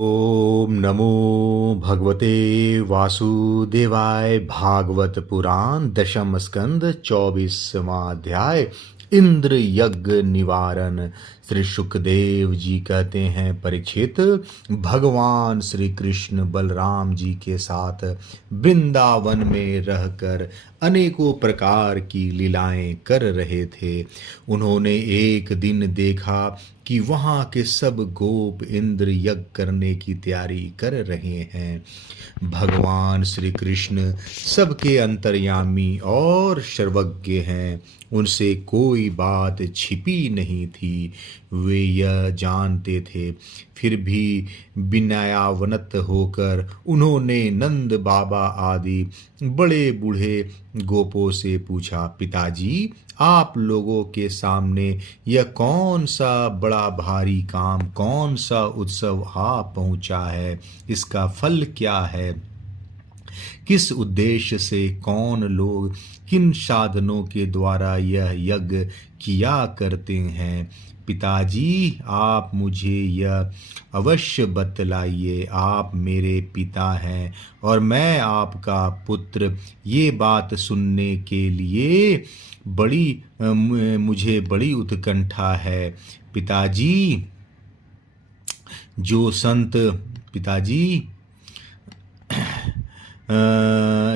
ओम नमो भगवते वासुदेवाय। भागवत पुराण दशम स्कंद 24वां अध्याय इंद्र यज्ञ निवारण। श्री सुखदेव जी कहते हैं, परीक्षित, भगवान श्री कृष्ण बलराम जी के साथ वृंदावन में रहकर अनेकों प्रकार की लीलाएं कर रहे थे। उन्होंने एक दिन देखा कि वहाँ के सब गोप इंद्र यज्ञ करने की तैयारी कर रहे हैं। भगवान श्री कृष्ण सबके अंतर्यामी और सर्वज्ञ हैं, उनसे कोई बात छिपी नहीं थी। वे यह जानते थे, फिर भी विनयावनत होकर उन्होंने नंद बाबा आदि बड़े बूढ़े गोपों से पूछा, पिताजी, आप लोगों के सामने यह कौन सा बड़ा भारी काम, कौन सा उत्सव आ पहुंचा है? इसका फल क्या है? किस उद्देश्य से कौन लोग किन साधनों के द्वारा यह यज्ञ किया करते हैं? पिताजी, आप मुझे यह अवश्य बतलाइए। आप मेरे पिता हैं और मैं आपका पुत्र। ये बात सुनने के लिए मुझे बड़ी उत्कंठा है। पिताजी, जो संत पिताजी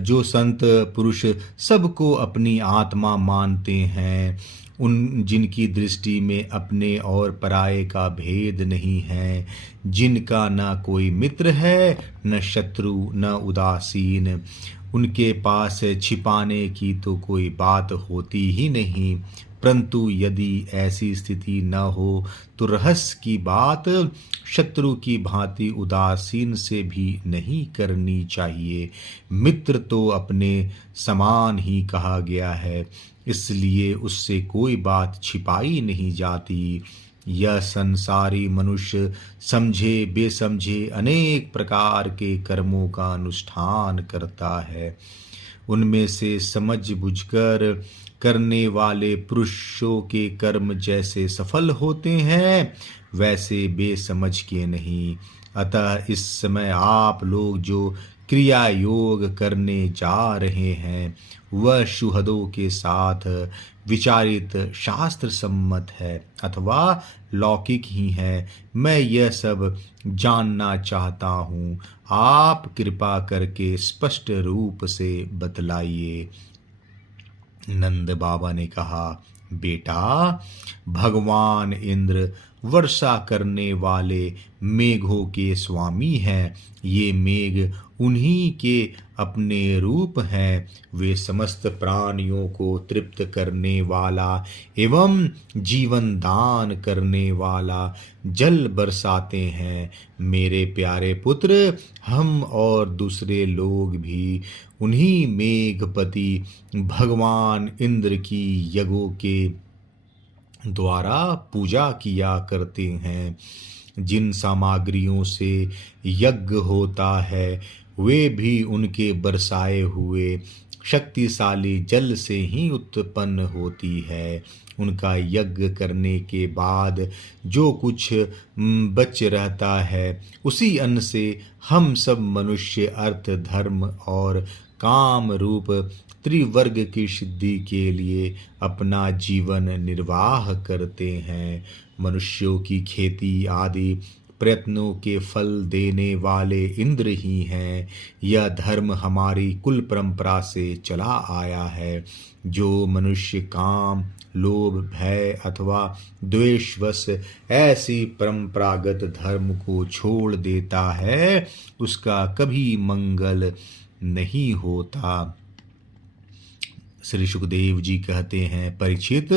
जो संत पुरुष सबको अपनी आत्मा मानते हैं, उन जिनकी दृष्टि में अपने और पराये का भेद नहीं है, जिनका न कोई मित्र है न शत्रु न उदासीन, उनके पास छिपाने की तो कोई बात होती ही नहीं। परंतु यदि ऐसी स्थिति न हो तो रहस्य की बात शत्रु की भांति उदासीन से भी नहीं करनी चाहिए। मित्र तो अपने समान ही कहा गया है, इसलिए उससे कोई बात छिपाई नहीं जाती। यह संसारी मनुष्य समझे बेसमझे अनेक प्रकार के कर्मों का अनुष्ठान करता है। उनमें से समझ बुझकर करने वाले पुरुषों के कर्म जैसे सफल होते हैं, वैसे बेसमझ के नहीं। अतः इस समय आप लोग जो क्रिया योग करने जा रहे हैं, वह सुहृदों के साथ विचारित शास्त्र सम्मत है अथवा लौकिक ही है, मैं यह सब जानना चाहता हूँ। आप कृपा करके स्पष्ट रूप से बतलाइए। नंद बाबा ने कहा, बेटा, भगवान इंद्र वर्षा करने वाले मेघों के स्वामी हैं। ये मेघ उन्हीं के अपने रूप हैं। वे समस्त प्राणियों को तृप्त करने वाला एवं जीवन दान करने वाला जल बरसाते हैं। मेरे प्यारे पुत्र, हम और दूसरे लोग भी उन्हीं मेघपति भगवान इंद्र की यज्ञों के द्वारा पूजा किया करते हैं। जिन सामग्रियों से यज्ञ होता है, वे भी उनके बरसाए हुए शक्तिशाली जल से ही उत्पन्न होती है। उनका यज्ञ करने के बाद जो कुछ बच रहता है, उसी अन्न से हम सब मनुष्य अर्थ, धर्म और काम रूप त्रिवर्ग की सिद्धि के लिए अपना जीवन निर्वाह करते हैं। मनुष्यों की खेती आदि प्रयत्नों के फल देने वाले इंद्र ही हैं। यह धर्म हमारी कुल परंपरा से चला आया है। जो मनुष्य काम, लोभ, भय अथवा द्वेषवश ऐसी परंपरागत धर्म को छोड़ देता है, उसका कभी मंगल नहीं होता। श्री सुखदेव जी कहते हैं, परीक्षित,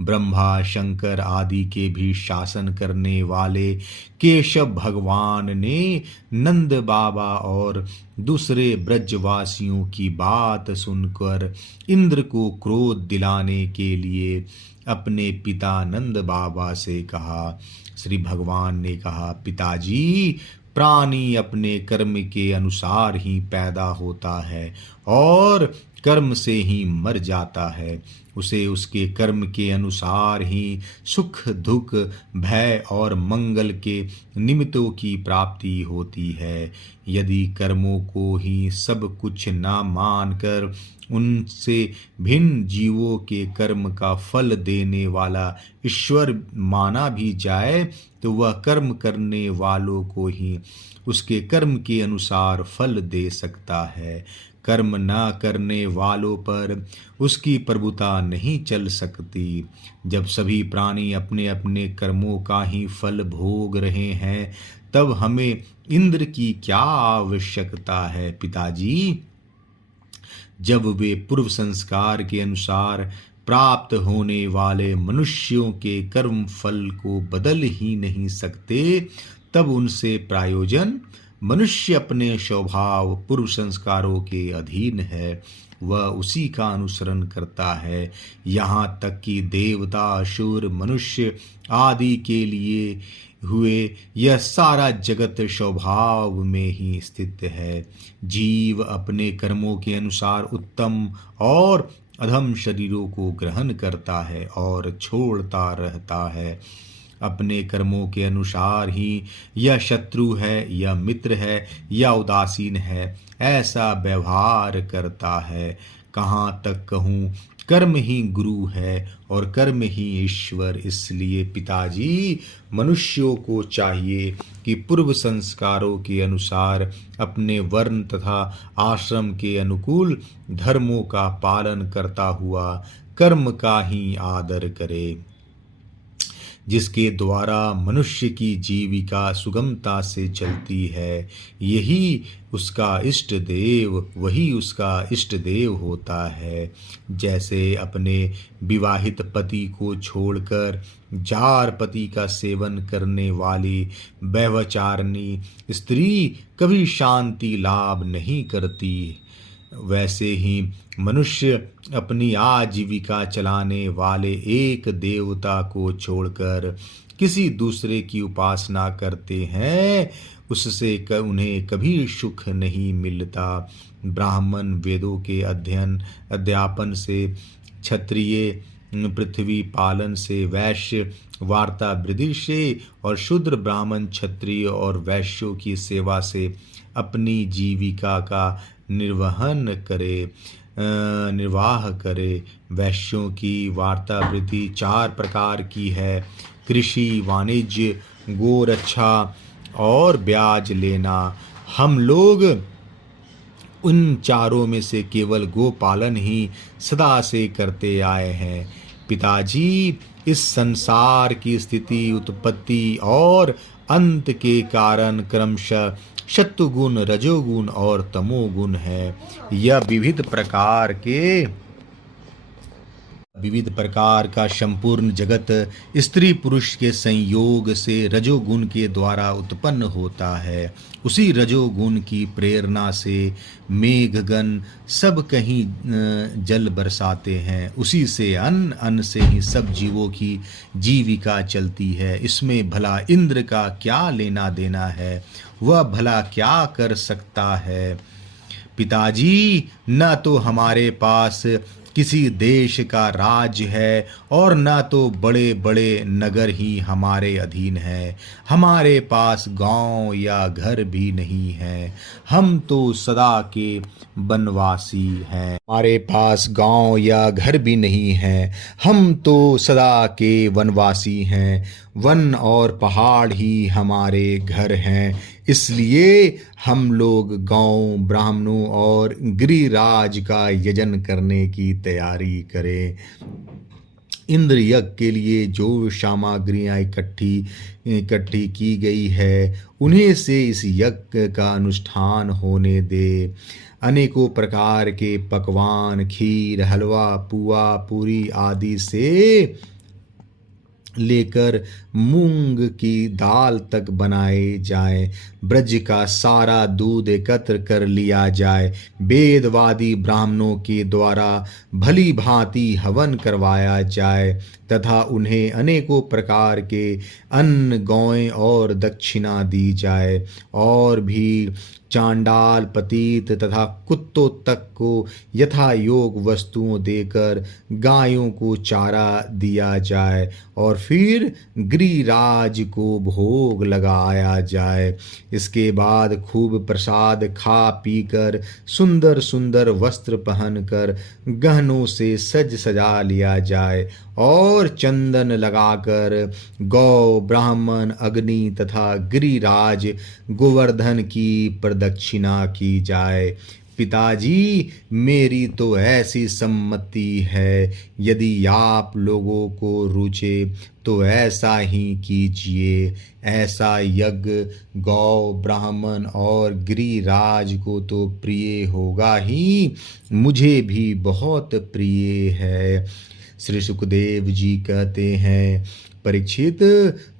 ब्रह्मा शंकर आदि के भी शासन करने वाले केशव भगवान ने नंद बाबा और दूसरे ब्रजवासियों की बात सुनकर इंद्र को क्रोध दिलाने के लिए अपने पिता नंद बाबा से कहा। श्री भगवान ने कहा, पिताजी, प्राणी अपने कर्म के अनुसार ही पैदा होता है और कर्म से ही मर जाता है। उसे उसके कर्म के अनुसार ही सुख दुख भय और मंगल के निमित्तों की प्राप्ति होती है। यदि कर्मों को ही सब कुछ ना मानकर उनसे भिन्न जीवों के कर्म का फल देने वाला ईश्वर माना भी जाए तो वह कर्म करने वालों को ही उसके कर्म के अनुसार फल दे सकता है। कर्म न करने वालों पर उसकी प्रभुता नहीं चल सकती। जब सभी प्राणी अपने अपने कर्मों का ही फल भोग रहे हैं तब हमें इंद्र की क्या आवश्यकता है पिताजी। जब वे पूर्व संस्कार के अनुसार प्राप्त होने वाले मनुष्यों के कर्म फल को बदल ही नहीं सकते तब उनसे प्रयोजन। मनुष्य अपने स्वभाव पूर्व संस्कारों के अधीन है, वह उसी का अनुसरण करता है। यहाँ तक कि देवता असुर मनुष्य आदि के लिए हुए यह सारा जगत स्वभाव में ही स्थित है। जीव अपने कर्मों के अनुसार उत्तम और अधम शरीरों को ग्रहण करता है और छोड़ता रहता है। अपने कर्मों के अनुसार ही यह शत्रु है, यह मित्र है, या उदासीन है, ऐसा व्यवहार करता है। कहाँ तक कहूँ, कर्म ही गुरु है और कर्म ही ईश्वर। इसलिए पिताजी, मनुष्यों को चाहिए कि पूर्व संस्कारों के अनुसार अपने वर्ण तथा आश्रम के अनुकूल धर्मों का पालन करता हुआ कर्म का ही आदर करे, जिसके द्वारा मनुष्य की जीविका सुगमता से चलती है। यही उसका इष्ट देव, वही उसका इष्ट देव होता है। जैसे अपने विवाहित पति को छोड़कर जार पति का सेवन करने वाली व्यभिचारिणी स्त्री कभी शांति लाभ नहीं करती, वैसे ही मनुष्य अपनी आजीविका चलाने वाले एक देवता को छोड़कर किसी दूसरे की उपासना करते हैं, उससे उन्हें कभी सुख नहीं मिलता। ब्राह्मण वेदों के अध्यापन से, क्षत्रिय पृथ्वी पालन से, वैश्य वार्ता वृद्धि से और शूद्र ब्राह्मण क्षत्रिय और वैश्यों की सेवा से अपनी जीविका का निर्वाह करे। वैश्यों की वार्ता वृद्धि 4 प्रकार की है: कृषि, वाणिज्य, गोरक्षा और ब्याज लेना। हम लोग उन चारों में से केवल गोपालन ही सदा से करते आए हैं। पिताजी, इस संसार की स्थिति, उत्पत्ति और अंत के कारण क्रमशः सत्वगुण, रजोगुण और तमोगुण है। यह विविध प्रकार का संपूर्ण जगत स्त्री पुरुष के संयोग से रजोगुण के द्वारा उत्पन्न होता है। उसी रजोगुण की प्रेरणा से मेघगण सब कहीं जल बरसाते हैं। उसी से अन्न से ही सब जीवों की जीविका चलती है। इसमें भला इंद्र का क्या लेना देना है? वह भला क्या कर सकता है? पिताजी, न तो हमारे पास किसी देश का राज्य है और न तो बड़े बड़े नगर ही हमारे अधीन है। हमारे पास गांव या घर भी नहीं है। हम तो सदा के वनवासी हैं। हमारे पास गांव या घर भी नहीं है। हम तो सदा के वनवासी हैं। वन और पहाड़ ही हमारे घर हैं। इसलिए हम लोग गांव, ब्राह्मणों और गिरिराज का यजन करने की तैयारी करें। इंद्र यज्ञ के लिए जो सामग्रियां इकट्ठी की गई है, उन्हें से इस यज्ञ का अनुष्ठान होने दे। अनेकों प्रकार के पकवान, खीर, हलवा, पुआ, पूरी आदि से लेकर मूंग की दाल तक बनाए जाए, ब्रज का सारा दूध एकत्र कर लिया जाए, वेदवादी ब्राह्मणों के द्वारा भली भांति हवन करवाया जाए तथा उन्हें अनेकों प्रकार के अन्न गौएं और दक्षिणा दी जाए, और भी चांडाल पतित तथा कुत्तों तक को यथा योग वस्तुओं देकर गायों को चारा दिया जाए, और फिर गिरिराज को भोग लगाया जाए। इसके बाद खूब प्रसाद खा पीकर सुंदर सुंदर वस्त्र पहनकर गहनों से सज सजा लिया जाए, और चंदन लगाकर गौ ब्राह्मण अग्नि तथा गिरिराज गोवर्धन की प्रदक्षिणा की जाए। पिताजी, मेरी तो ऐसी सम्मति है, यदि आप लोगों को रुचे तो ऐसा ही कीजिए। ऐसा यज्ञ गौ ब्राह्मण और गिरिराज को तो प्रिय होगा ही, मुझे भी बहुत प्रिय है। श्री सुखदेव जी कहते हैं, परीक्षित,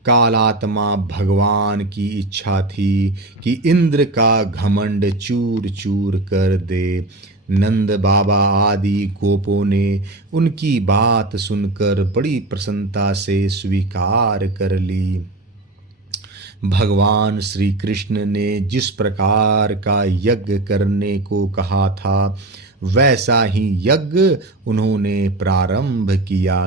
कालात्मा भगवान की इच्छा थी कि इंद्र का घमंड चूर चूर कर दे। नंद बाबा आदि गोपों ने उनकी बात सुनकर बड़ी प्रसन्नता से स्वीकार कर ली। भगवान श्री कृष्ण ने जिस प्रकार का यज्ञ करने को कहा था, वैसा ही यज्ञ उन्होंने प्रारंभ किया।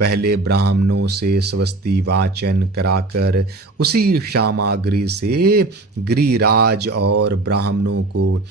पहले ब्राह्मणों से स्वस्ति वाचन कराकर उसी सामग्री से गिरिराज और ब्राह्मणों को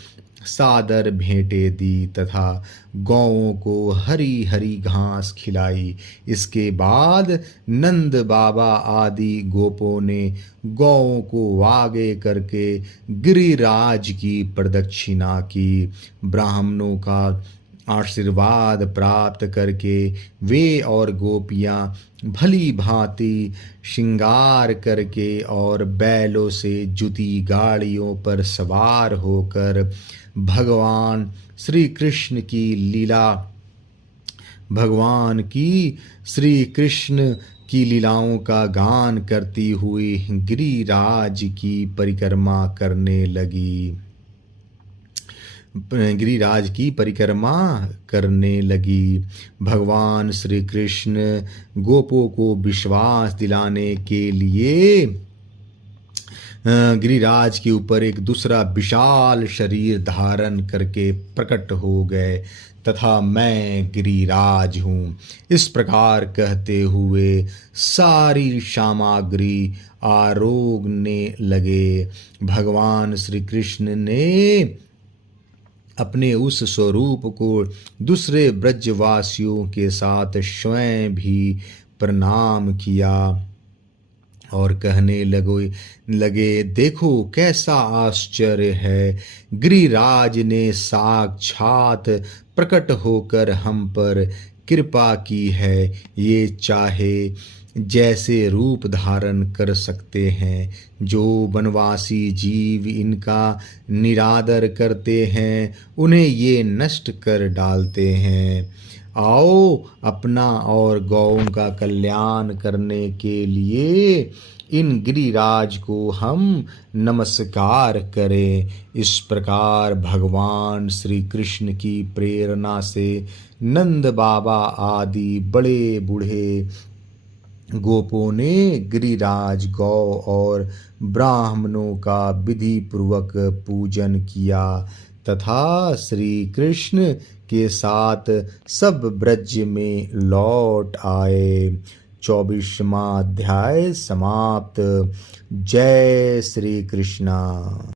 सादर भेंटें दी तथा गौओं को हरी हरी घास खिलाई। इसके बाद नंद बाबा आदि गोपों ने गौओं को आगे करके गिरिराज की प्रदक्षिणा की। ब्राह्मणों का आशीर्वाद प्राप्त करके वे और गोपियां भली भांति श्रृंगार करके और बैलों से जुती गाड़ियों पर सवार होकर भगवान श्री कृष्ण की लीलाओं का गान करती हुई गिरिराज की परिक्रमा करने लगी। भगवान श्री कृष्ण गोपों को विश्वास दिलाने के लिए गिरिराज के ऊपर एक दूसरा विशाल शरीर धारण करके प्रकट हो गए तथा मैं गिरिराज हूँ, इस प्रकार कहते हुए सारी सामग्री आरोगने लगे। भगवान श्री कृष्ण ने अपने उस स्वरूप को दूसरे ब्रजवासियों के साथ स्वयं भी प्रणाम किया और कहने लगे, देखो कैसा आश्चर्य है, गिरिराज ने साक्षात प्रकट होकर हम पर कृपा की है। ये चाहे जैसे रूप धारण कर सकते हैं। जो वनवासी जीव इनका निरादर करते हैं, उन्हें ये नष्ट कर डालते हैं। आओ अपना और गौओं का कल्याण करने के लिए इन गिरिराज को हम नमस्कार करें। इस प्रकार भगवान श्री कृष्ण की प्रेरणा से नंद बाबा आदि बड़े बूढ़े गोपों ने गिरिराज गौ और ब्राह्मणों का विधि पूर्वक पूजन किया तथा श्री कृष्ण के साथ सब ब्रज में लौट आए। 24वां अध्याय समाप्त। जय श्री कृष्णा।